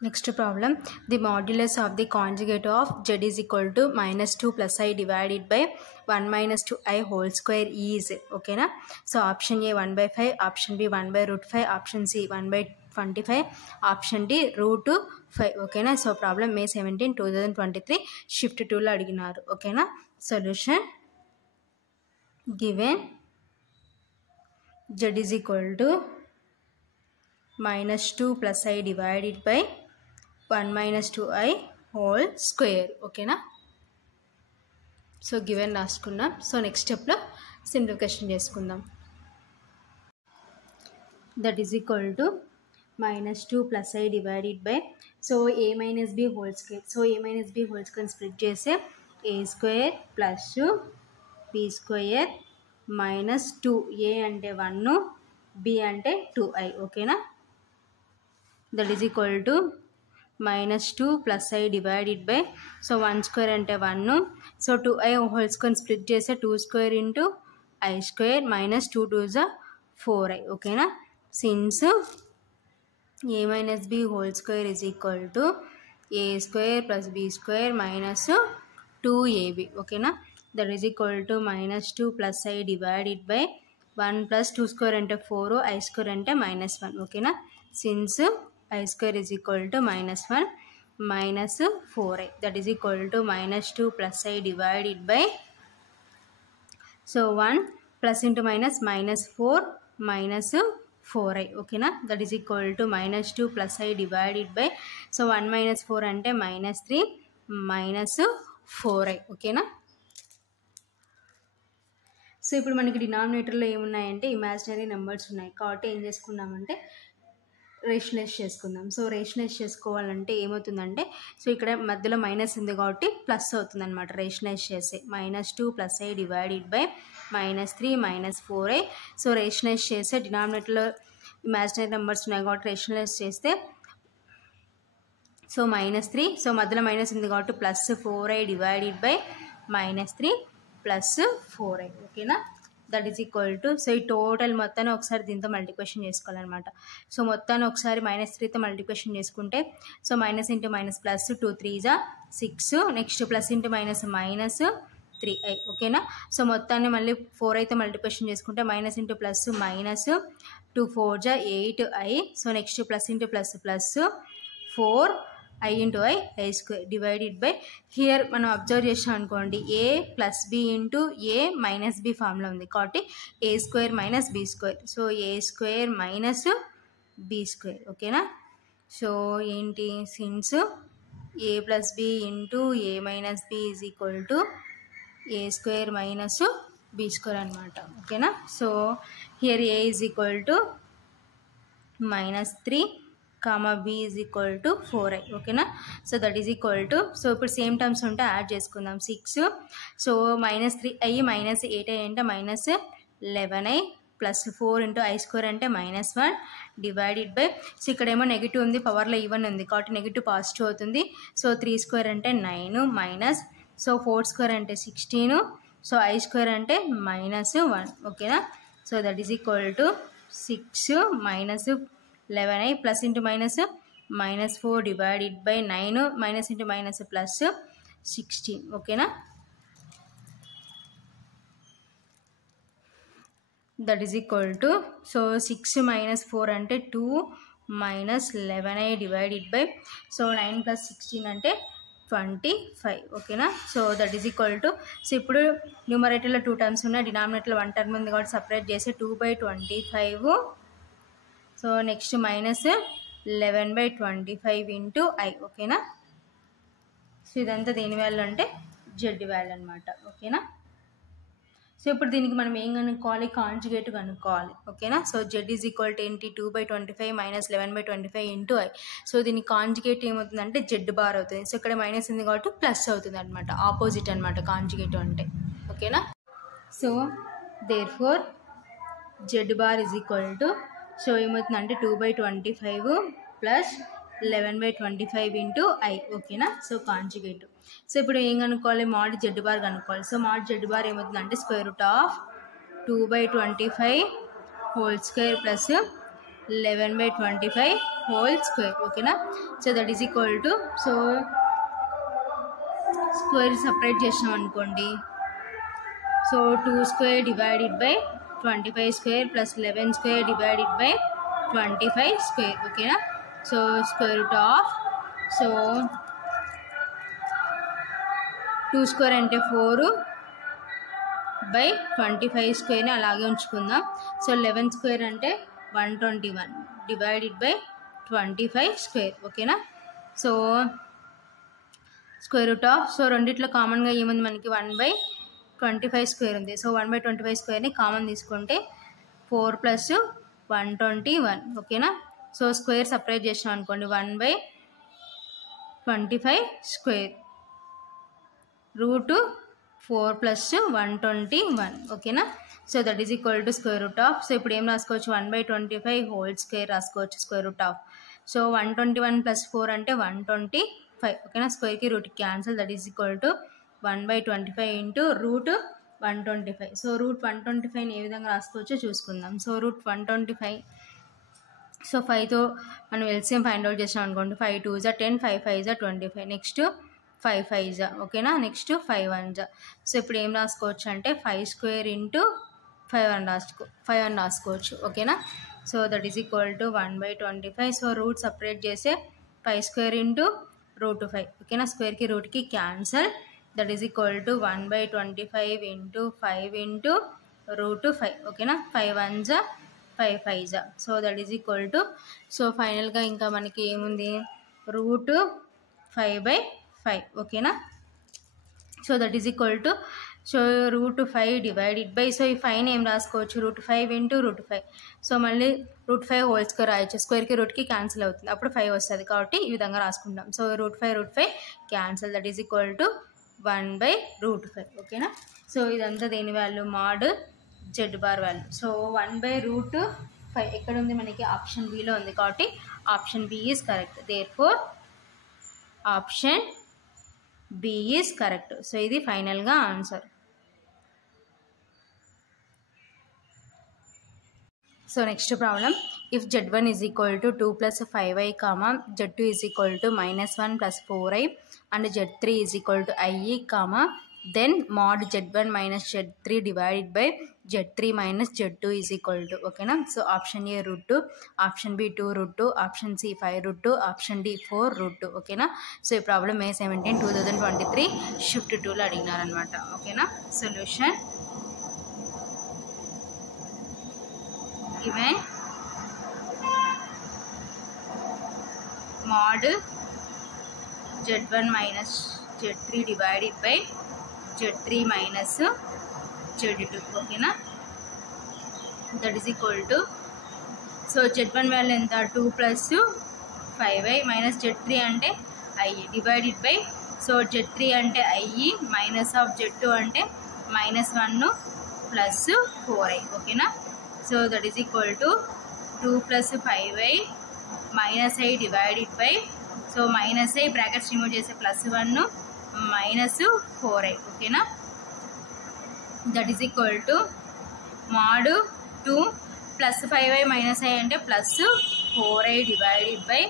Next problem, the modulus of the conjugate of z is equal to -2 plus I divided by 1 minus 2i whole square is, okay na. So option A 1 by 5, option B 1 by root 5, option C 1 by 25, option D root 5, okay na. So problem May 17, 2023 shift 2 లో అడిగినారు, okay na. Solution given z is equal to -2 plus I divided by 1 minus 2i whole square, okay na. So given రాసుకున్నాం. So next స్టెప్లో simplification చేసుకుందాం. That is equal to -2 plus I divided by, so a minus b whole square. So a minus b whole square split చేస్తే a square plus b square minus 2, a అంటే 1, b అంటే 2i, ఓకేనా. That is equal to -2 plus I divided by, so 1 square అంటే 1, so 2i whole square split చేస్తే 2 square into I square minus 2 2s 4i, ఓకేనా. Since a minus b whole square is equal to a square plus b square minus 2ab, ఓకేనా. That is equal to -2 plus I divided by 1 plus 2 square అంటే 4, I square అంటే -1, ఓకేనా. Since I square is equal to -1 minus 4i, that is equal to -2 plus I divided by, so 1 plus into minus -4 minus 4i, okay na. That is equal to -2 plus I divided by, so 1 minus 4 అంటే -3 minus 4i, okay na. So ఇప్పుడు మనకి డినామినేటర్లో ఏమున్నాయంటే imaginary numbers ఉన్నాయి కాబట్టి ఏం చేసుకున్నామంటే rationalise చేసుకుందాం. So rationalise చేసుకోవాలంటే ఏమవుతుందంటే, సో ఇక్కడ మధ్యలో మైనస్ ఉంది కాబట్టి ప్లస్ అవుతుంది అనమాట. రేషనలైజ్ చేస్తే -2 plus I divided by -3 minus 4i. So rationalise చేస్తే డినామినేటర్లో ఇమాజినరీ నెంబర్స్ ఉన్నాయి కాబట్టి రేషనలైజ్ చేస్తే సో -3, సో మధ్యలో మైనస్ ఉంది కాబట్టి plus 4i divided by -3 plus 4i, ఓకేనా. That is equal to, so ఈ టోటల్ మొత్తాన్ని ఒకసారి దీంతో మల్టిప్లికేషన్ చేసుకోవాలన్నమాట. సో మొత్తాన్ని ఒకసారి -3తో మల్టిప్లికేషన్ చేసుకుంటే, so minus into minus plus 2 3s 6, next plus into minus -3i, ఓకేనా. సో మొత్తాన్ని మళ్ళీ 4iతో మల్టిప్లికేషన్ చేసుకుంటే minus into plus minus 2 4s 8i, so next plus into plus plus 4i into I square divided by, here మనం observe చేసాం అనుకోండి a plus b into a minus b formula ఉంది కాబట్టి a square minus b square, so a square minus b square, ఓకేనా. So ఏంటి, since a plus b into a minus b is equal to a square minus b square అనమాట, ఓకేనా. So here a is equal to -3 comma b is equal to 4i, ఓకేనా. So that is equal to, so ఇప్పుడు same terms ఉంటే add చేసుకుందాం. 6, so -3i minus 8i అంటే -11i plus 4 into I square అంటే -1 divided by, so ఇక్కడేమో negative ఉంది, పవర్లో even ఉంది కాబట్టి నెగిటివ్ పాజిటివ్ అవుతుంది. సో 3 స్క్వేర్ అంటే 9 మైనస్, సో 4 స్క్వేర్ అంటే 16, సో I స్క్వేర్ అంటే -1, ఓకేనా. So that is equal to 6 minus 11i plus into minus -4 divided by 9 minus into minus plus 16, ఓకేనా. That is equal to, so 6 minus 4 అంటే 2 minus 11i divided by, so 9 plus 16 అంటే 25, ఓకేనా. So that is equal to, so ఇప్పుడు న్యూమరేటర్లో 2 terms ఉన్నాయి, డినామినేటర్లో 1 term ఉంది కాబట్టి separate చేసి 2/25, సో నెక్స్ట్ -11/25 ఇంటూ I, ఓకేనా. సో ఇదంతా దేని వాల్యూ అంటే జెడ్ వాల్యూ అనమాట, ఓకేనా. సో ఇప్పుడు దీనికి మనం ఏం కనుక్కోవాలి, కాంజుగేట్ కనుక్కోవాలి, ఓకేనా. So Z is equal to ఏంటి, 2/25 - 11/25 ఇంటూ I. సో దీనికి కాంజుగేట్ ఏమవుతుందంటే జెడ్ బార్ అవుతుంది. సో ఇక్కడ మైనస్ ఉంది కాబట్టి ప్లస్ అవుతుంది అనమాట, ఆపోజిట్ అనమాట కాంజుగేట్ అంటే, ఓకేనా. So therefore z bar is equal to, so ఏమవుతుందంటే 2/25 ప్లస్ 11/25 ఇంటూ I, ఓకేనా. So conjugate. సో ఇప్పుడు ఏం కనుక్కోవాలి, మాడ్ జెడ్ బార్ కనుక్కోవాలి. సో మాడ్ జెడ్ బార్ ఏమవుతుందంటే square root of 2/25 whole square plus 11/25 whole square. ఓకేనా. So that is equal to, so square separate చేసినాం అనుకోండి. So 2 square divided by 25 square plus 11 square divided by 25 square. ఓకేనా. So square root of, so 2 square అంటే 4/25 square అలాగే ఉంచుకుందాం. So 11 square అంటే 121 divided by 25 square. ఓకేనా. So square root of, so రెండిట్లో కామన్గా ఏముంది మనకి 1/25 square ఉంది. సో 1/25 squareని కామన్ తీసుకుంటే 4 + 121. ఓకేనా. సో స్క్వేర్ సపరేట్ చేసినాం అనుకోండి, 1/25 square రూట్ 4 + 121. ఓకేనా. So that is equal to square root of, so ఇప్పుడు ఏం రాసుకోవచ్చు, 1/25 హోల్ స్క్వేర్ రాసుకోవచ్చు స్క్వేర్ రూట్ ఆఫ్. సో 121 + 4 అంటే 125. ఓకేనా. స్క్వేర్కి రూట్కి cancel, that is equal to 1/25 into root 125. So root 125ని ఏ విధంగా రాసుకోవచ్చో చూసుకుందాం. సో రూట్ 125, సో 5తో మనం ఎల్సిఎం ఫైండ్ అవుట్ చేసినాం అనుకోండి. 5 2s 10, 5 5s 25, నెక్స్ట్ 5 5s. ఓకేనా. Next 5 1s. సో ఇప్పుడు ఏం రాసుకోవచ్చు అంటే 5 square ఇంటూ 5 అని రాసుకోవచ్చు. ఓకేనా. So that is equal to 1/25. So root separate చేసే 5 square ఇంటూ రూట్ 5. ఓకేనా. స్క్వేర్కి రూట్కి cancel, that is equal to 1/25 into 5 into root 5. ఓకేనా. 5 1s 5 5s. So that is equal to, so ఫైనల్గా ఇంకా మనకి ఏముంది, రూట్ 5/5. ఓకేనా. So that is equal to, so root 5 divided by, so ఈ 5ని ఏం రాసుకోవచ్చు, రూట్ 5 ఇంటూ రూట్ 5. సో మళ్ళీ రూట్ 5 హోల్ స్క్వేర్ రాయొచ్చు, స్క్వేర్కి రూట్కి క్యాన్సిల్ అవుతుంది, అప్పుడు 5 వస్తుంది కాబట్టి ఈ విధంగా రాసుకుంటాం. So root 5 cancel, that is equal to 1/5. ఓకేనా. సో ఇదంతా దేని value, mod Z bar value. So 1/5 ఎక్కడ ఉంది మనకి, ఆప్షన్ బిలో ఉంది కాబట్టి option B is correct. Therefore option B is correct. So ఇది ఫైనల్గా answer. So next problem, if Z1 is equal to 2 + 5i, Z2 is equal to -1 + 4i and Z3 is equal to ie, then mod Z1 - Z3 divided by Z3 - Z2 is equal to. ఓకేనా. So option A √2, option B 2√2, option C 5√2, option D 4√2. ఓకేనా. So ఈ problem May 17, 2023 shift 2లో అడిగినారనమాట. ఓకేనా. Solution, given mod Z1 - Z3 divided by Z3 - Z2. ఓకేనా. That is equal to, so Z1 value ఎంత, 2 + 5i minus Z3 అంటే i divided by, so Z3 అంటే i minus of Z2 అంటే -1 + 4i. ఓకేనా. So that is equal to 2 + 5i - i divided by, so -i brackets remove చేసే +1 - 4i. ఓకేనా. That is equal to mod 2 + 5i - i అంటే +4i divided by,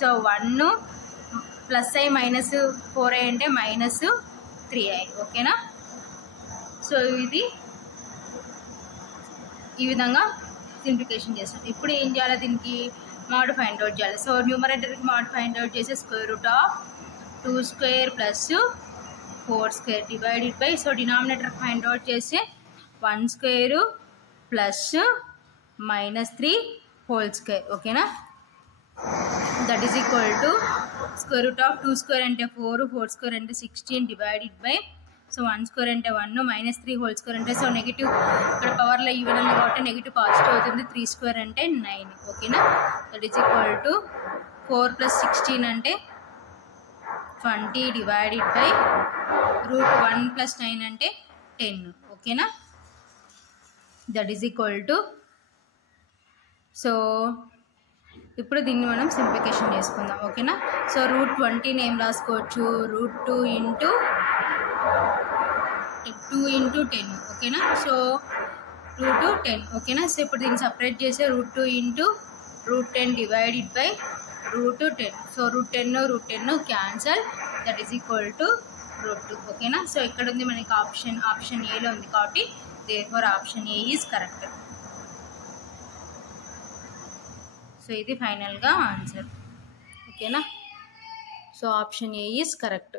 so 1 + i - 4i అంటే -3i. ఓకేనా. So ఇది ఈ విధంగా సింప్లిఫికేషన్ చేస్తాం. ఇప్పుడు ఏం చేయాలి, దీనికి మోడ్ ఫైండ్ అవుట్ చేయాలి. సో న్యూమరేటర్కి మోడ్ ఫైండ్ అవుట్ చేసే square root of 2² + 4² divided by, so denominator find out చేసే 1² + -3 హోల్ స్క్వేర్. ఓకేనా. That is equal to square root of 2² అంటే 4, 4² అంటే 16 డివైడెడ్ బై, సో 1² అంటే 1 -3 హోల్ స్క్వేర్ అంటే, సో నెగిటివ్ ఇక్కడ పవర్లో ఈవెన్ ఉంది కాబట్టి నెగిటివ్ పాజిటివ్ అవుతుంది, 3² అంటే 9. ఓకేనా. దట్ ఈజ్ ఈక్వల్ టు 4 + 16 అంటే 20 డివైడెడ్ బై √1 + 9 అంటే 10. ఓకేనా. That is equal to, so ఇప్పుడు దీన్ని మనం సింప్లిఫికేషన్ చేసుకుందాం. ఓకేనా. సో √20ని ఏం రాసుకోవచ్చు, √2 × 10. ఓకేనా. సో √10. ఓకేనా. సో ఇప్పుడు దీన్ని సపరేట్ చేసే √2 × √10 divided by √10. So √10 cancel, that is equal to √2. ఓకేనా. సో ఇక్కడ ఉంది మనకి ఆప్షన్ ఏలో ఉంది కాబట్టి therefore option A is correct. So ఇది ఫైనల్గా ఆన్సర్. ఓకేనా. So option A is correct.